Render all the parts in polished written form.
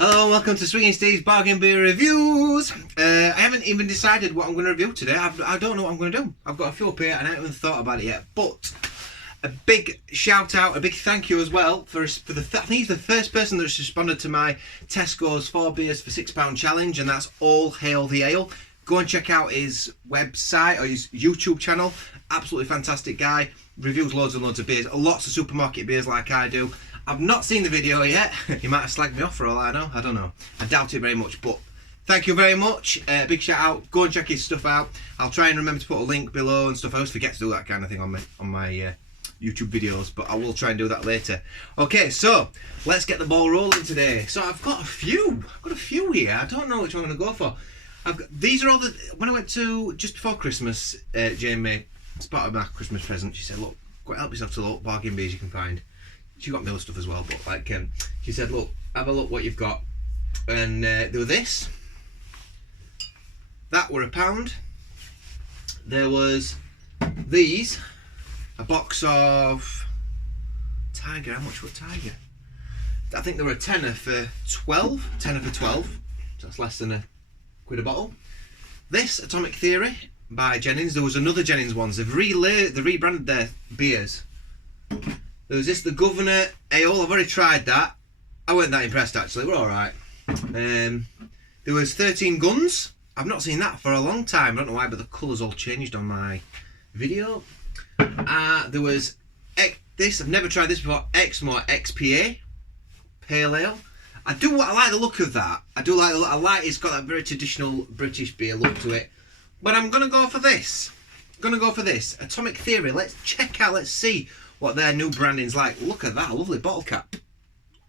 Hello and welcome to Swinging Steve's Bargain Beer Reviews. I haven't even decided what I'm going to review today. I don't know what I'm going to do. I've got a few up here and I haven't even thought about it yet. But a big shout out, a big thank you as well for the. I think he's the first person that's responded to my Tesco's 4 beers for £6 challenge, and that's All Hail the Ale. Go and check out his website or his YouTube channel. Absolutely fantastic guy. Reviews loads and loads of beers. Lots of supermarket beers like I do. I've not seen the video yet. He might have slagged me off for all I know. I don't know. I doubt it very much, but thank you very much. Big shout out. Go and check his stuff out. I'll try and remember to put a link below and stuff. I always forget to do that kind of thing on my YouTube videos, but I will try and do that later. Okay, so let's get the ball rolling today. So I've got a few here. I don't know which one I'm going to go for. These are all the. When I went to just before Christmas, Jamie, as part of my Christmas present, she said, "Look, go help yourself to the bargain beers you can find." She got me other stuff as well, but like she said, "Look, have a look what you've got." And there were this. That were £1. There was these, a box of Tiger. How much were Tiger? I think they were a tenner for 12. Tenner for 12. So that's less than £1 a bottle. This Atomic Theory by Jennings. There was another Jennings ones. They've rebranded their beers. There was this, the Governor Ale. I've already tried that. I weren't that impressed actually. We're all right. There was 13 Guns. I've not seen that for a long time. I don't know why, but the colours all changed on my video. There was this. I've never tried this before. Exmoor XPA Pale Ale. I like the look of that. I like it's got that very traditional British beer look to it. But I'm gonna go for this. Atomic Theory. Let's check out. Let's see what their new branding's like. Look at that lovely bottle cap,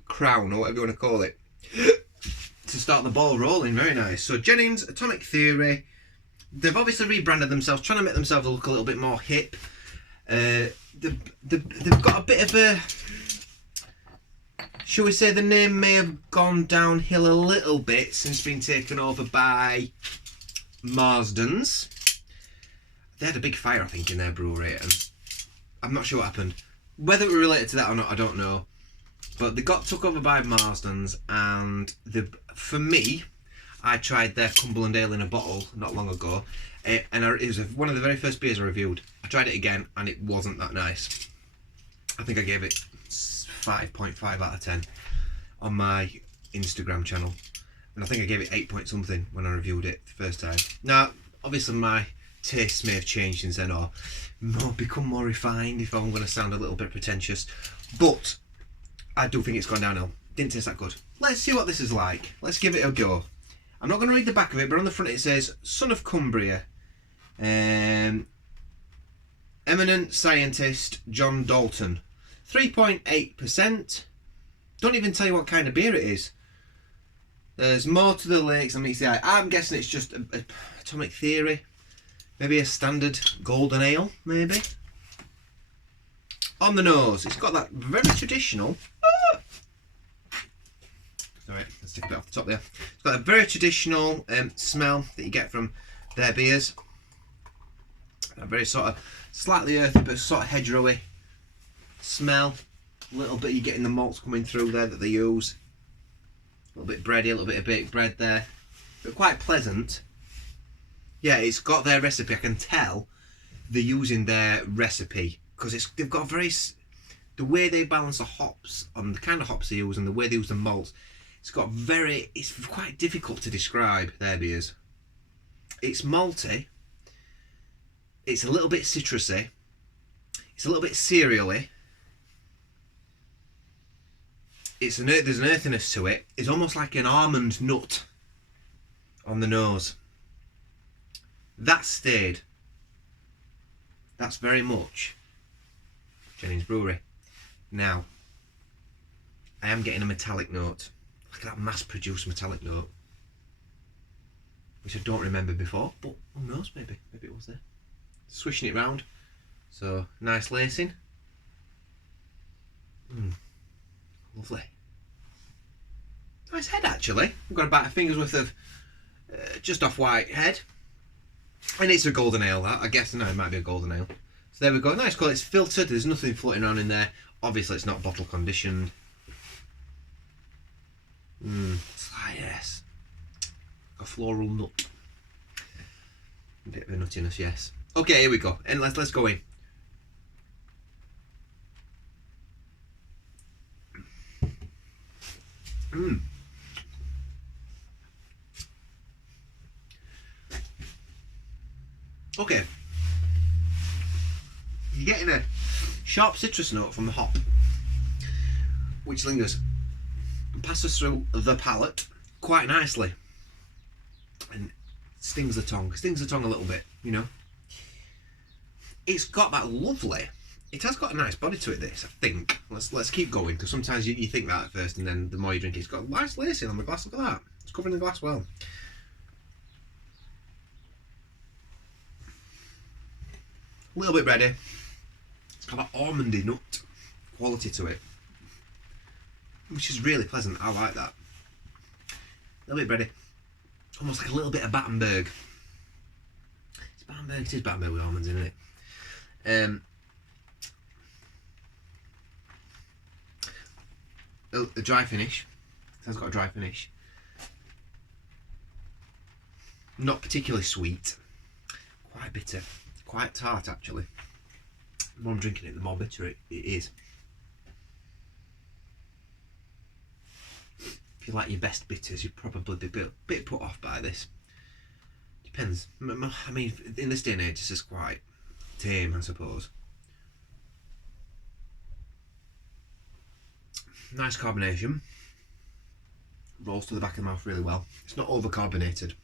crown, or whatever you want to call it, to start the ball rolling. Very nice. So Jennings Atomic Theory. They've obviously rebranded themselves, trying to make themselves look a little bit more hip. They've got a bit of a. Shall we say the name may have gone downhill a little bit since being taken over by Marsden's. They had a big fire, I think, in their brewery, and I'm not sure what happened. Whether it was related to that or not, I don't know. But they got took over by Marsden's, and for me, I tried their Cumberland Ale in a bottle not long ago, and it was one of the very first beers I reviewed. I tried it again, and it wasn't that nice. I think I gave it 5.5 out of 10 on my Instagram channel, and I think I gave it 8 point something when I reviewed it the first time. Now, obviously my tastes may have changed since then, or become more refined if I'm going to sound a little bit pretentious, but I do think it's gone downhill. Didn't taste that good. Let's see what this is like. Let's give it a go. I'm not going to read the back of it, but on the front it says Son of Cumbria, eminent scientist John Dalton, 3.8%. Don't even tell you what kind of beer it is. There's more to the lakes than meets the eye. I'm guessing it's just Atomic Theory. Maybe a standard golden ale, maybe. On the nose, it's got that very traditional. Sorry, let's take a bit off the top there. It's got a very traditional smell that you get from their beers. A very sort of slightly earthy, but sort of hedgerowy smell. A little bit you're getting the malts coming through there that they use. A little bit bready, a little bit of baked bread there. But quite pleasant. Yeah, it's got their recipe. I can tell they're using their recipe because they've got the way they balance the hops on the kind of hops they use and the way they use the malts. It's quite difficult to describe their beers. It's malty. It's a little bit citrusy. It's a little bit cereally. There's an earthiness to it. It's almost like an almond nut on the nose. That stayed. That's very much Jennings Brewery. Now, I am getting a metallic note. Look at that mass-produced metallic note, which I don't remember before, but who knows, maybe it was there. Swishing it round. So, nice lacing. Lovely. Nice head, actually. I've got about a finger's worth of just off white head. And it's a golden ale, that. I guess, no, it might be a golden ale. So there we go. Nice colour. It's filtered. There's nothing floating around in there. Obviously, it's not bottle conditioned. floral nut. A bit of a nuttiness, yes. Okay, here we go. And let's go in. Okay. You're getting a sharp citrus note from the hop, which lingers and passes through the palate quite nicely and stings the tongue a little bit, you know. It's got that lovely, it has got a nice body to it, this, I think. Let's keep going, because sometimes you think that at first, and then the more you drink it, it's got nice lacing on the glass. Look at that, it's covering the glass well. A little bit bready. It's got that almondy nut quality to it, which is really pleasant. I like that. A little bit bready, almost like a little bit of Battenberg. It is Battenberg with almonds in it. A dry finish. It has got a dry finish. Not particularly sweet. Quite bitter. Quite tart, actually. The more I'm drinking it, the more bitter it is. If you like your best bitters, you'd probably be a bit put off by this. Depends. I mean, in this day and age, this is quite tame, I suppose. Nice carbonation. Rolls to the back of the mouth really well. It's not over carbonated.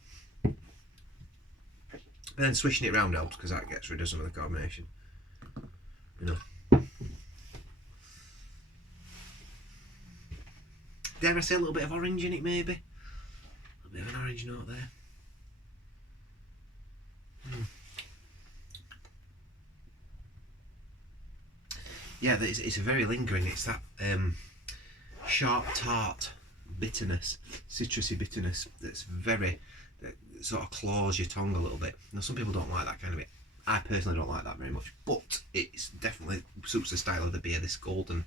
And then swishing it round helps, because that gets rid of some of the carbonation. You know. Dare I say a little bit of orange in it, maybe? A bit of an orange note there. Yeah, it's a very lingering. It's that sharp, tart bitterness, citrusy bitterness that's very, that sort of claws your tongue a little bit. Now, some people don't like that kind of bit. I personally don't like that very much, but it's definitely suits the style of the beer. This golden,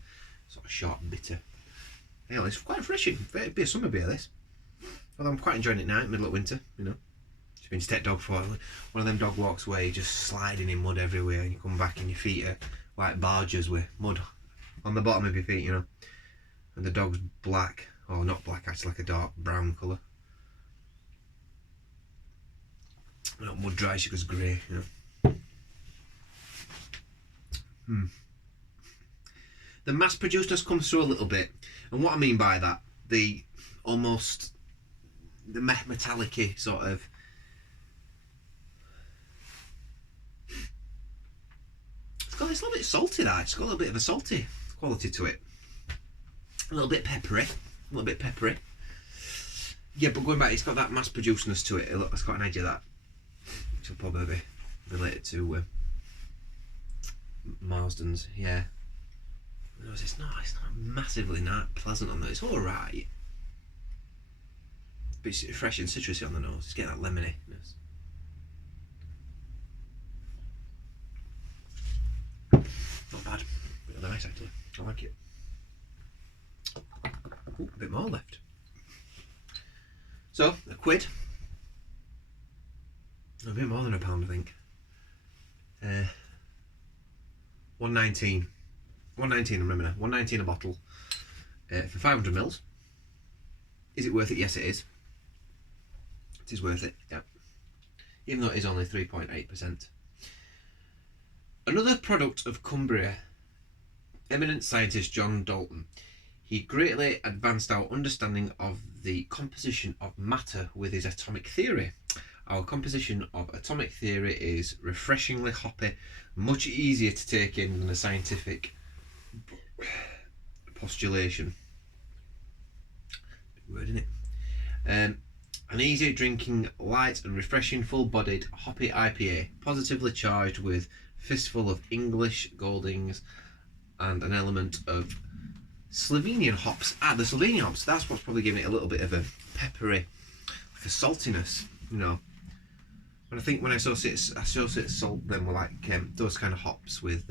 sort of sharp, bitter. Yeah, it's quite refreshing. It'd be a summer beer, this. Although I'm quite enjoying it now, middle of winter, you know. Just been to take dog for one of them dog walks where you're just sliding in mud everywhere, and you come back and your feet are like barges with mud on the bottom of your feet, you know. And the dog's black, or not black, actually, like a dark brown colour. Not mud dry, she goes grey, you know. The mass producedness comes through a little bit, and what I mean by that, the almost the metallic-y sort of it's a little bit salty, that. It's got a little bit of a salty quality to it. A little bit peppery. Yeah, but going back, it's got that mass producedness to it. It's got an idea of that, which will probably be related to Marsden's. Yeah. It's not massively pleasant on the nose. It's alright. But it's fresh and citrusy on the nose. It's getting that lemoniness. Not bad. Bit nice, actually. I like it. Ooh, a bit more left. So, a quid. A bit more than a pound, I think. 1.19. 1.19, I remember now. 1.19 a bottle for 500 mils. Is it worth it? Yes, it is. It is worth it, yeah. Even though it is only 3.8%. Another product of Cumbria, eminent scientist John Dalton. He greatly advanced our understanding of the composition of matter with his atomic theory. Our composition of atomic theory is refreshingly hoppy, much easier to take in than a scientific postulation. Big word, isn't it? An easy drinking, light and refreshing, full-bodied, hoppy IPA, positively charged with fistful of English Goldings and an element of Slovenian hops. The Slovenian hops, that's what's probably giving it a little bit of a peppery, like a saltiness, you know. And I think when I associate salt then with like those kind of hops with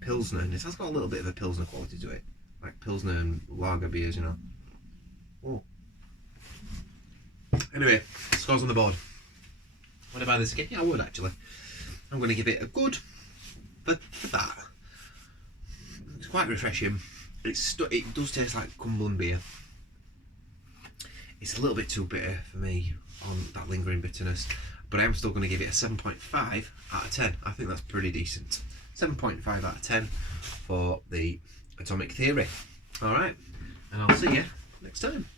Pilsner, and it has got a little bit of a Pilsner quality to it, like Pilsner and lager beers, you know. Oh. Anyway, scores on the board. Would I buy this again? Yeah, I would actually. I'm going to give it a good for that. It's quite refreshing. It does taste like Cumberland beer. It's a little bit too bitter for me on that lingering bitterness, but I am still going to give it a 7.5 out of 10. I think that's pretty decent. 7.5 out of 10 for the Atomic Theory. Alright, and I'll see you next time.